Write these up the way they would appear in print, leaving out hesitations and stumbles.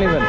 নেবেন?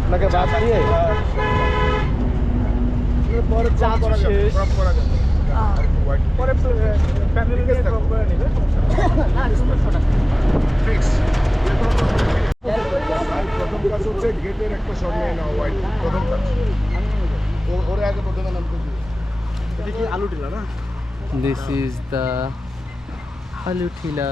আপনাকে বাদ দিয়ে পরে চার্জ শেষ পরে প্যানেল দিয়ে ড্রপ করে নেবে ফিক্স। প্রথম কাজ হচ্ছে গেটের একটা শট নিয়ে নাও হোয়াইট প্রথম কাজ ওরে আগে প্রথমে নামতে দিও। এটা কি আলু টিলা না? দিস ইজ দ্য আলু টিলা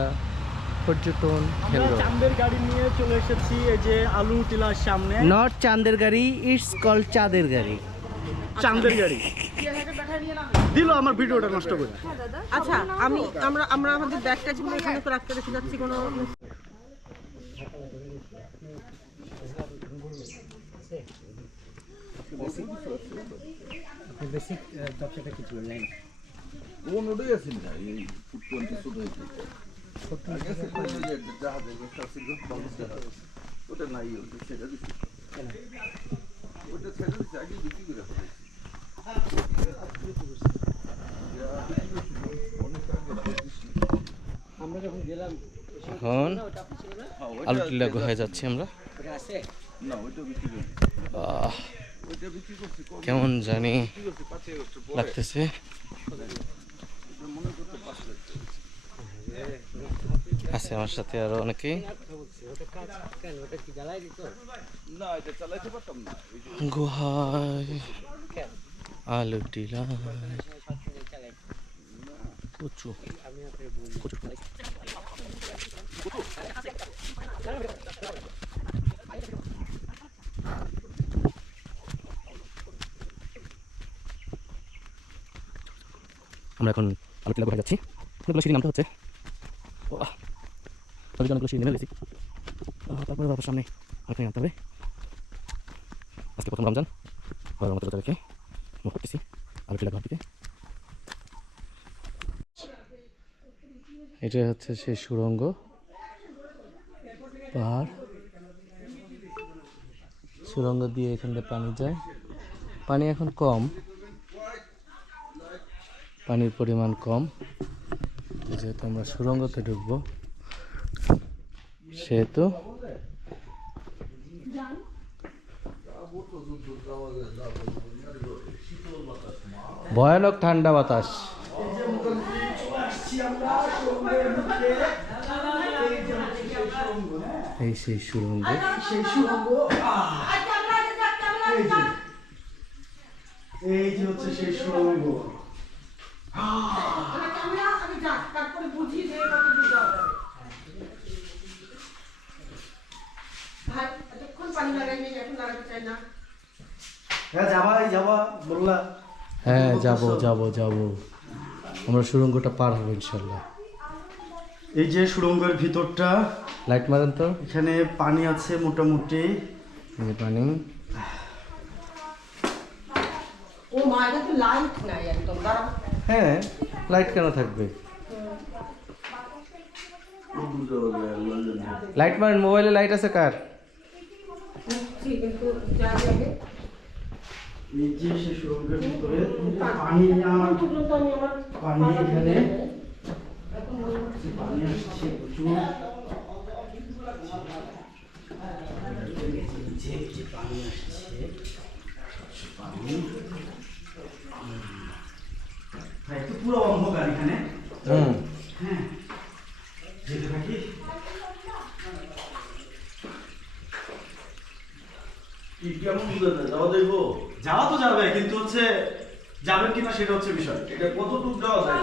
পর্যটন কেন্দ্র। চাঁদের গাড়ি নিয়ে চলে এসেছি এই যে আলু টিলার সামনে। নট চাঁদের গাড়ি, ইটস কল চাঁদের গাড়ি। চাঁদের গাড়ি দিল আমার ভিডিওটা নষ্ট করে। আচ্ছা আমরা আমাদের ব্যাগটা যেগুলো এখানে তো রাখতে রেখে যাচ্ছি কোনো বেসিক ব্যবসাটা কিছু নেই কোন ওটাই আছে না এই ফুটবলটি ছোট হয়েছে ওটা নাই সেটা দিচ্ছি ওটা ছেড়ে দিচ্ছে আগে বিক্রি করে আমরা যখন গেলাম এখন আলু টিলা গুহায় যাচ্ছি আমরা। না ওইটা বিক্রি করে ওইটা বিক্রি করছি কেমন জানি লাগতেছে। আছে আমার সাথে আরো অনেকেই। না এটা চালাইতে পারতাম না গুহায় আলু টিলা কচু আমরা এখন আলু টিলা গুহায় যাচ্ছি। অনেকগুলো সিঁড়ি নামতে হচ্ছে, অনেকগুলো সিঁড়ি নেমে গেছি। তারপরে বাবার সামনে আপনি নামতে হবে। আজকে প্রথম রমজান, বাবার মতো রেখে মুখ করতেছি আলু টিলা ঘাটিতে। এটা হচ্ছে সেই সুড়ঙ্গ পাহাড়, সুড়ঙ্গ দিয়ে এখান থেকে পানি যায়। পানি এখন কম, পানির পরিমাণ কম, যেহেতু আমরা সুড়ঙ্গতে ঢুকবো সেহেতু ভয়ানক ঠান্ডা বাতাস। এই সেই সুড়ঙ্গ, এই যে হচ্ছে সেই সুড়ঙ্গ। হ্যাঁ যাবো যাবো যাবো, আমরা সুড়ঙ্গটা পার হবো ইনশাল্লাহ। এই যে সুড়ঙ্গের ভিতরটা, লাইট মারেন তো। এখানে পানি আছে মোটামুটি, এই পানি। ও মা এটা তো লাইট নাই একদম। দাঁড়াও হ্যাঁ লাইট কেন থাকবে? লাইট মারেন, মোবাইলে লাইট আছে কার? কিন্তু যা লাগে এই যে সেই সুড়ঙ্গের ভিতরে পানি আর পর্যন্ত আমি আমার পানি এখানে পানি আসছে প্রচুর। যে পানি আসছে পানি ভাই তো পুরো অন্ধকার এখানে। হ্যাঁ যেতে থাকি। কি কেমন বুঝাতে যাওয়া যাইবো? যাওয়া তো যাবে, কিন্তু হচ্ছে যাবেন কিনা সেটা হচ্ছে বিষয়। এটা কতটুকু যাওয়া যায়?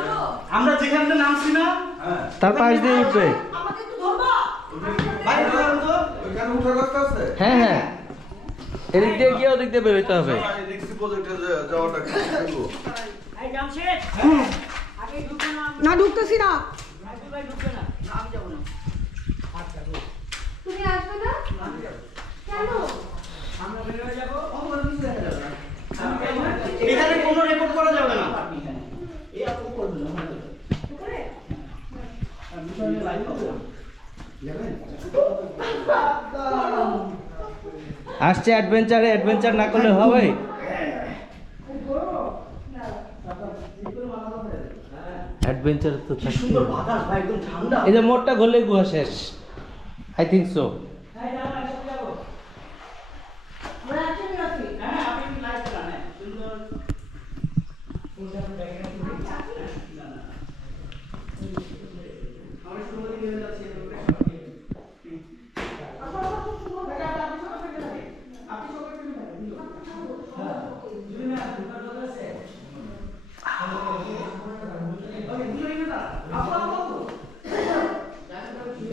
আমরা যেখানে নামছি না হ্যাঁ, তার পাশ দিয়ে উঠবে। আমাকে একটু ধরবা ভাই বলেন তো ওইখানে উঠার রাস্তা আছে? হ্যাঁ হ্যাঁ, এদিক দিয়ে গিয়ে ওদিক দিয়ে বেরোতে হবে। এই দেখছি প্রজেক্টে যাওয়াটা কি যাইবো? না ঢুকতেছি না তুমি আসবে না কেন? এখানে কোনো রেকর্ড করা যাবে না। আসছে অ্যাডভেঞ্চারে, অ্যাডভেঞ্চার না করলে হবে? অ্যাডভেঞ্চার তো কি সুন্দর বাতাস ভাই, একদম ঠান্ডা। এই যে মোড়টা ঘুরলে গুহা শেষ, আই থিঙ্ক সো।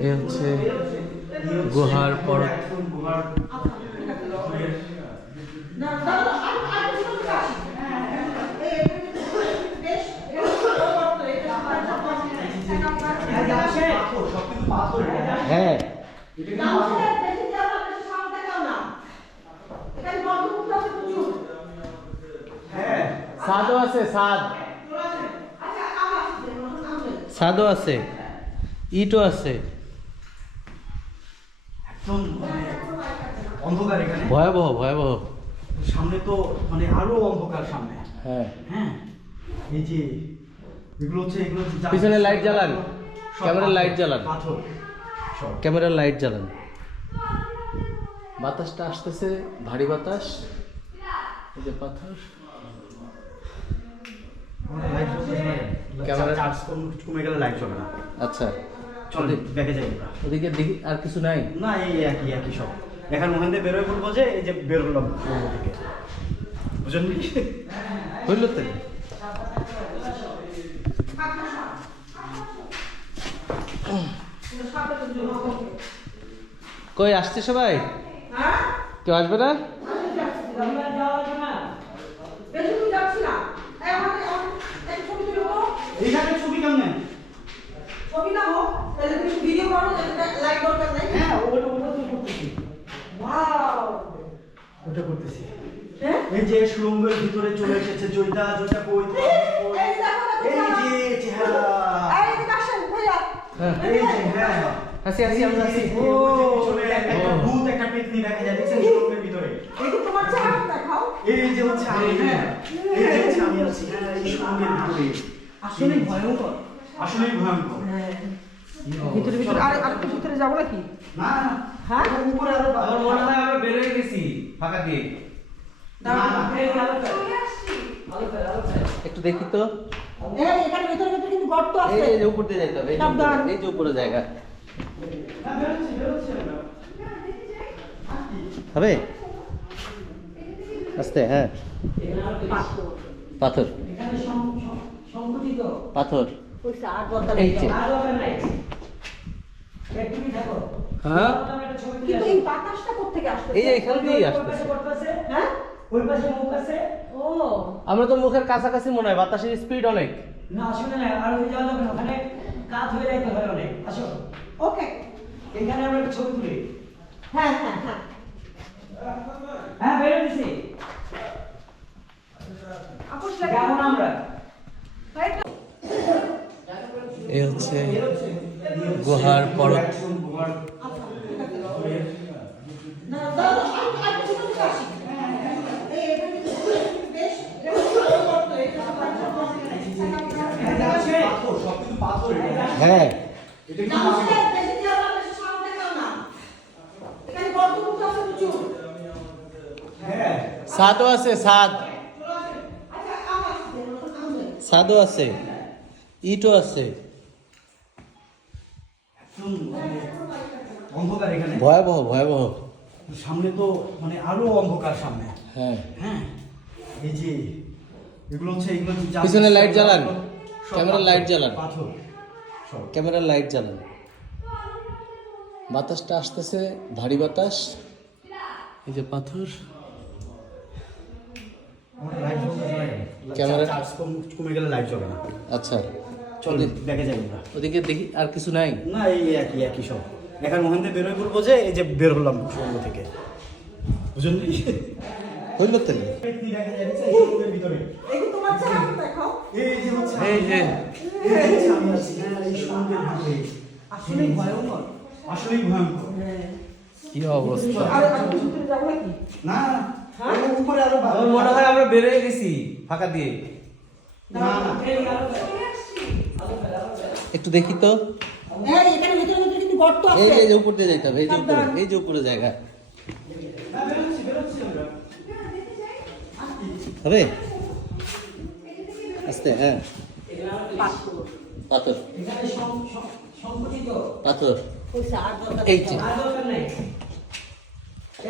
এই হচ্ছে গুহার পর। গুহার হ্যাঁ, সাদও আছে, সাদও আছে, ইটও আছে। একদম মানে অন্ধকার এখানে, ভয়াবহ ভয়াবহ। সামনে তো মানে আরো অন্ধকার সামনে। হ্যাঁ, হ্যাঁ এই যে এগুলো হচ্ছে পিছনে লাইট জ্বালান, সব ক্যামেরার লাইট পাথর, জ্বালান, পাথর সব। ক্যামেরার লাইট জ্বালান। বাতাসটা আসতেছে, ভারী বাতাস। এই যে পাথর, আমাদের লাইট জ্বলতেছে না, ক্যামেরা- চার্জ কমে গেলে লাইট জ্বলে না। আচ্ছা চল ব্যাকে যাই আমরা। ওদিকে দেখি আর কিছু নাই। না এই একই একই সব। এখন ওখান থেকে বেরোয় বলবো যে এই যে বের হলাম থেকে, বুঝলেন কি? হইল তো। কই আসছে সবাই? কেউ আসবে না? এইখানে ছবি কেমনে? ছবি না হোক তাহলে তুমি ভিডিও করো, লাইক দরকার নাই। হ্যাঁ ওটা তো করতেছি, ওয়াও ওটা করতেছি। হ্যাঁ এই যে সুড়ঙ্গের ভিতরে চলে এসেছে জয়িতা, জয়িতা কই? এই দেখো এই যে চেহারা, এই দিকে আসেন ভাইয়া। এই যে হ্যাঁ আসি আসি, আমরা আসি। ও পিছনে একটা ভূত, একটা পেতনি দেখা যায়, দেখছেন সুড়ঙ্গের ভিতরে। এই যে তোমার চেহারা দেখাও। এই যে হচ্ছে আমি, হ্যাঁ এই যে হচ্ছে আমি আছি, হ্যাঁ এই সুড়ঙ্গের ভিতরে। আসলে ভয়ঙ্কর। আসলেই ভয়ঙ্কর। ভিতরে ভিতরে আর একটু ভিতরে যাবো নাকি? না না, হ্যাঁ উপরে আরো আমার মনে হয় আমরা বের হয়ে গেছি ফাঁকা দিয়ে। একটু দেখি তো। এই এখানে ভিতরে ভিতরে কিন্তু গর্ত আছে। এই যে উপর দিয়ে যাইতে হবে, এই যে সাবধান। উপরে, এই যে উপরে জায়গা হবে। আস্তে, হ্যাঁ পাথর, পাথর। কইছে আর দরকার এই নেই। যে হ্যাঁ, কিন্তু এই বাতাসটা কোত্থেকে আসছে? এই যে এখান দিয়েই আসতেছে। হ্যাঁ ওই পাশে মুখ আছে। ও আমরা তো মুখের কাছাকাছি মনে হয়, বাতাসের স্পিড অনেক। না আসলে না, আর ওই যাওয়া যাবে না, ওখানে কাজ হয়ে যাইতে হয় অনেক। আসো ওকে এখানে আমরা একটা ছবি তুলি। হ্যাঁ হ্যাঁ হ্যাঁ হ্যাঁ বেরো দিছি। আপোষ কেমন লাগে আমরা? রাইট এই হচ্ছে গুহার পর গুহার হ্যাঁ ছাদও আছে, ছাদও আছে, ইটও আছে। অন্ধকার এখানে, ভয়াবহ ভয়াবহ। সামনে তো মানে আরো অন্ধকার সামনে। হ্যাঁ হ্যাঁ এই যে এগুলো হচ্ছে, এগুলো পিছনে লাইট জ্বালান, সব ক্যামেরার লাইট জ্বালান, পাথর সব। ক্যামেরার লাইট জ্বালান। বাতাসটা আসতেছে, ভারী বাতাস। এই যে পাথর, ক্যামেরা চার্জ কমে গেলে লাইট জ্বলে না। আচ্ছা চল দেখে যাই আমরা। ওদিকে দেখি আর কিছু নাই। না এই একই একই সব। এখন ওখান থেকে বেরোয় পড়বো যে এই যে বের হলাম সুড়ঙ্গ থেকে, বুঝলেন? হইল তেলে দেখা যাচ্ছে এই সুড়ঙ্গের ভিতরে এগুলো তোমার চাকরি দেখাও। এই যে হচ্ছে এই যে এই যে আমি আছি, হ্যাঁ এই সুড়ঙ্গের ভিতরে। আসলেই ভয়ঙ্কর। আসলেই ভয়ঙ্কর। কি অবস্থা। আর ভিতরে যাবো নাকি? না এর উপরে আরো আমার মনে হয় আমরা বের হয়ে গেছি ফাঁকা দিয়ে। না না একটু দেখি তো। হ্যাঁ, এখানে ভিতরে ভিতরে কিন্তু গর্ত এই আছে। যে উপর দিয়ে যাইতে হবে, এই যে উপরে, এই যে উপরে জায়গা হবে। আস্তে, হ্যাঁ পাথর এখানে সংকুচিত পাথর কইছে আর দরকার এই নেই। যে আর দরকার নেই,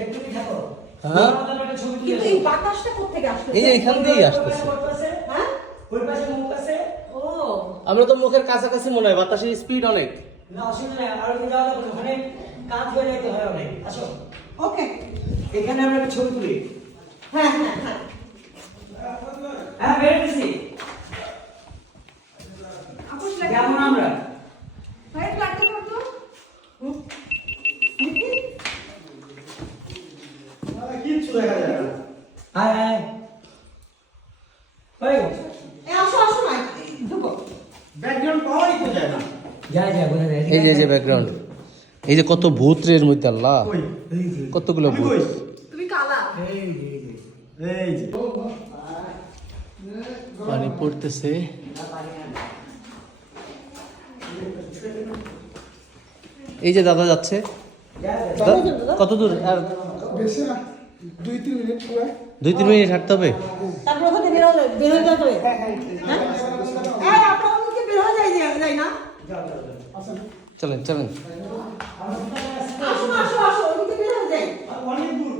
একটুই থাকো। হ্যাঁ একটা ছবি তুলে কিন্তু এই বাতাসটা কোত্থেকে আসছে? এই যে এখান দিয়েই আসতেছে। হ্যাঁ? ওই পাশে মুখ আছে। ও, আমরা তো মুখের কাছাকাছি মনে হয়, বাতাসের স্পিড অনেক। না অসুবিধা নেই, আর ওদিকে যাওয়া যাবে না, ওখানে কাজ হয়ে যাইতে হয় অনেক। আসো ওকে। এখানে আমরা একটা ছবি তুলি। হ্যাঁ হ্যাঁ হ্যাঁ। হ্যাঁ বের হয়েছি, আপোষ কেমন আমরা? ফাইট লাগতে পারতো? কিচ্ছু দেখা যায় না। হায় হায় হয়ে গেছে। আসো আসো না, ঢুকো। ব্যাকগ্রাউন্ড পাওয়াই তো যায় না। যায় যায় বোঝা যায়। এই যে ব্যাকগ্রাউন্ড, এই যে কত ভূত রে এর মধ্যে, আল্লাহ কই এই যে কতগুলো আমি ভূত। কই? তুমি কালা। এই যে পানি পড়তেছে। এই যে দাদা যাচ্ছে, কত দূর? আর 2-3 মিনিট হাঁটতে হবে। তারপর ওখানে বের হয়ে যেতে হবে। হ্যাঁ? এই আপনারা ওদিকে বের হয়ে যাই না? চলেন চলেন। আসো আসো আসো, ওদিকে বের হয়ে যাই। অনেক দূর।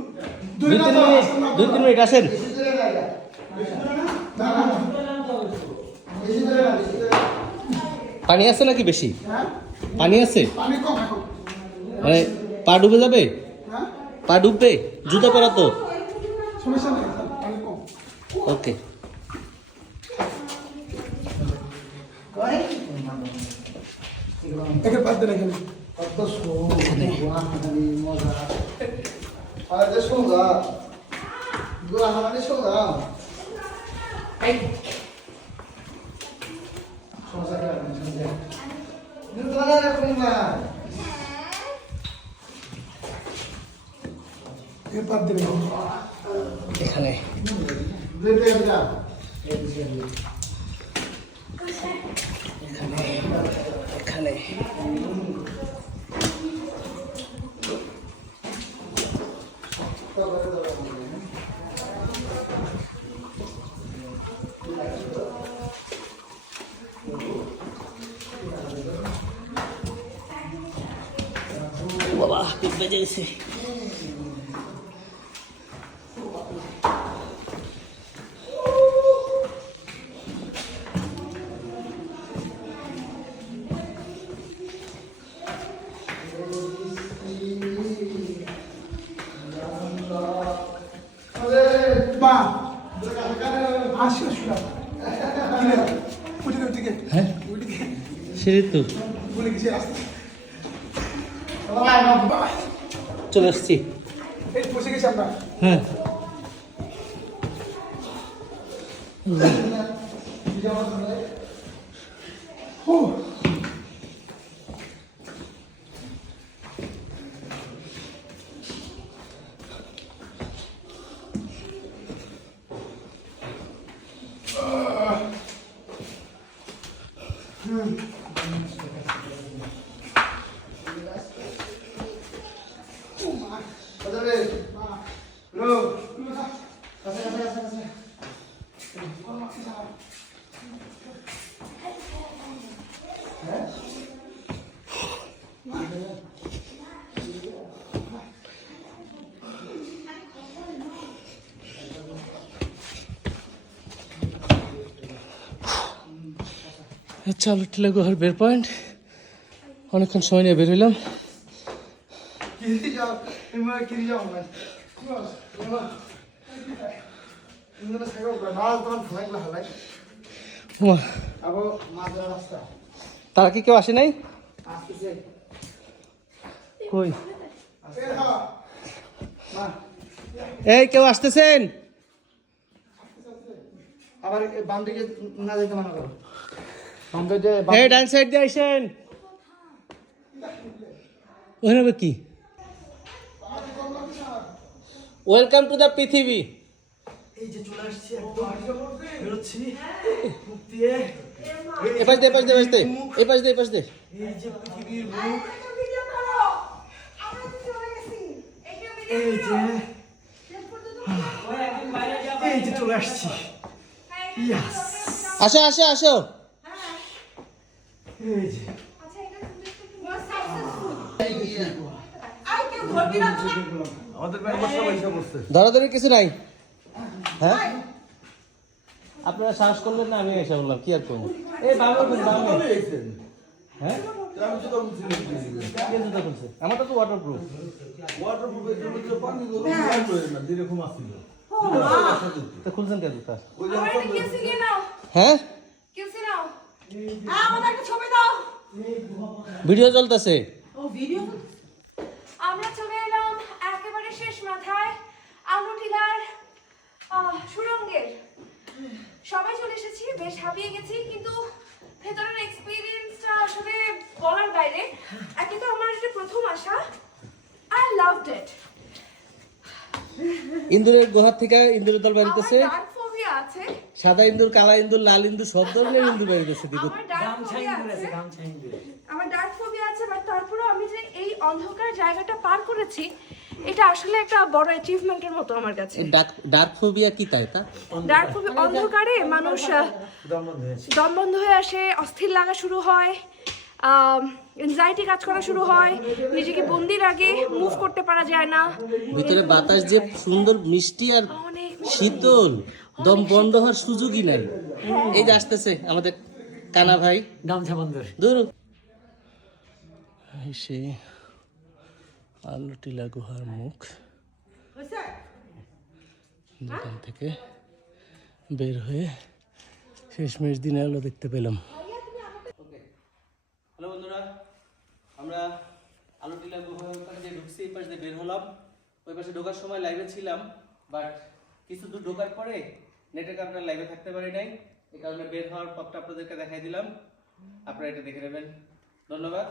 2-3 মিনিট আসেন। পানি আছে নাকি বেশি? পানি আছে? মানে পা ডুবে যাবে? পা ডুববে? জুতো পরা তো? ওকে। এখানে এখানে বাবা খুব বেজে গেছে। হ্যাঁ সিঁড়ি তো চলে আসছি। হ্যাঁ আচ্ছা আলুটিলা গুহার বের পয়েন্ট, অনেকক্ষণ সময় নিয়ে বের হইলাম। তারা কি কেউ আসে নাই? কই এই কেউ আসতেছেন? আবার বাম দিকে না যেতে মানা করো। এই ডান সাইড দিয়ে আসেন। ওখানে কি? ওয়েলকাম টু দ্য পৃথিবী। এই যে চলে আসছি, একদম বেরোচ্ছি মুখ দিয়ে। এপাশ দে, এপাশ দে, এপাশ দে, এপাশ দে, এপাশ দে। এই যে পৃথিবীর মুখ, একটা ভিডিও করো। আমরা তো চলে গেছি। একটা ভিডিও এই যে শেষ পর্যন্ত ওই একদিন বাইরে যাবো। এই যে চলে আসছি। ইয়াস, আসো আসো আসো। এই যে আচ্ছা এটা মোর সাকসেসফুল। আই কেউ ধরবি না তো? আমাদের মেম্বার সবাই এসে বসছে। ধরাধরি কিছু নাই। হ্যাঁ আপনারা সাহস করলেন না, আমি এসে বললাম কি আর করবো। এই বাংলা হ্যাঁ আমারটা তো ওয়াটার প্রুফ। ওয়াটারপ্রুফের জন্য তো পানি না যেরকম আসছিল। তো খুলছেন কেন জুতা? আমার একটা কিসি নিয়ে নাও হ্যাঁ কিসি নাও হ্যাঁ আমাদের একটা ছবি দাও। ভিডিও চলতেছে। ও ভিডিও আমরা চলে এলাম একেবারে শেষ মাথায় আলুটিলার সুরঙ্গের। সবাই চলে এসেছি, বেশ হাঁপিয়ে গেছি, কিন্তু ভেতরের এক্সপিরিয়েন্সটা আসলে বলার বাইরে। একে তো আমার এটা প্রথম আসা, আই লাভড ইট। ইন্দুরের গুহার থেকে ইন্দুরের দল বাড়িতেছে। আমার ডার্ক ফোবিয়া আছে, সাদা ইন্দুর, কালা ইন্দুর, লাল ইন্দুর, সব ধরনের ইন্দুর বাড়িতেছে। আমার ডার্ক গামছা ফোবিয়া ইন্দুর আছে, আছে, গামছা ইন্দুর। আমার ডার্ক ফোবিয়া আছে, বাট তারপরেও আমি যে এই অন্ধকার জায়গাটা পার করেছি, এটা আসলে একটা বড় অ্যাচিভমেন্টের মতো আমার কাছে। ডার্ক ফোবিয়া কি তাই তা? ডার্ক ফোবিয়া অন্ধকারে মানুষ দম বন্ধ হয়ে আসে, অস্থির লাগা শুরু হয়, এনজাইটি কাজ করা শুরু হয়, নিজেকে বন্দি লাগে, মুভ করতে পারা যায় না। ভিতরে বাতাস যে সুন্দর মিষ্টি আর অনেক শীতল, দম বন্ধ হওয়ার সুযোগই নাই। এই যে আসতেছে আমাদের কানা ভাই, গামছা বন্দর। দূর সে আলুটিলা গুহার মুখ। দোকান থেকে বের হয়ে শেষমেশ দিনে আলো দেখতে পেলাম। হ্যালো বন্ধুরা, আমরা আলুটিলা গুহার ওখানে যে ঢুকছি, এই পাশে বের হলাম। ওই পাশে ঢোকার সময় লাইভে ছিলাম, বাট কিছু দূর ঢোকার পরে নেটের কারণে লাইভে থাকতে পারি নাই। এই কারণে বের হওয়ার পথটা আপনাদেরকে দেখাই দিলাম, আপনারা এটা দেখে নেবেন। ধন্যবাদ।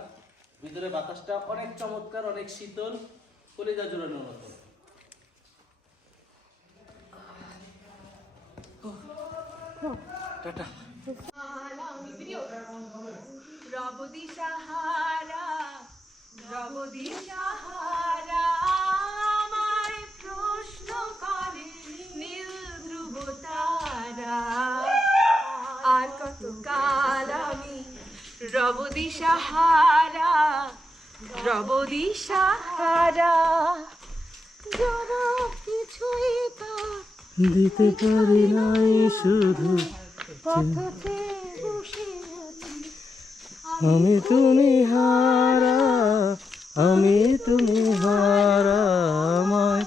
ভিতরে বাতাসটা অনেক চমৎকার, অনেক শীতল, কলিজা জোড়ানোর মতো। টাটা। রবদি সাহারা, রবদি সাহারা, আমায় প্রশ্ন করে নীল ধ্রুব তারা। আর কত কাল আমি রবদি সাহারা, রবদি সাহারা, জবাব কিছুই তার দিতে পারি নাই, শুধু পথে বসে আছি। আমি তুমি হারা, আমি তুমি হারা, আমায়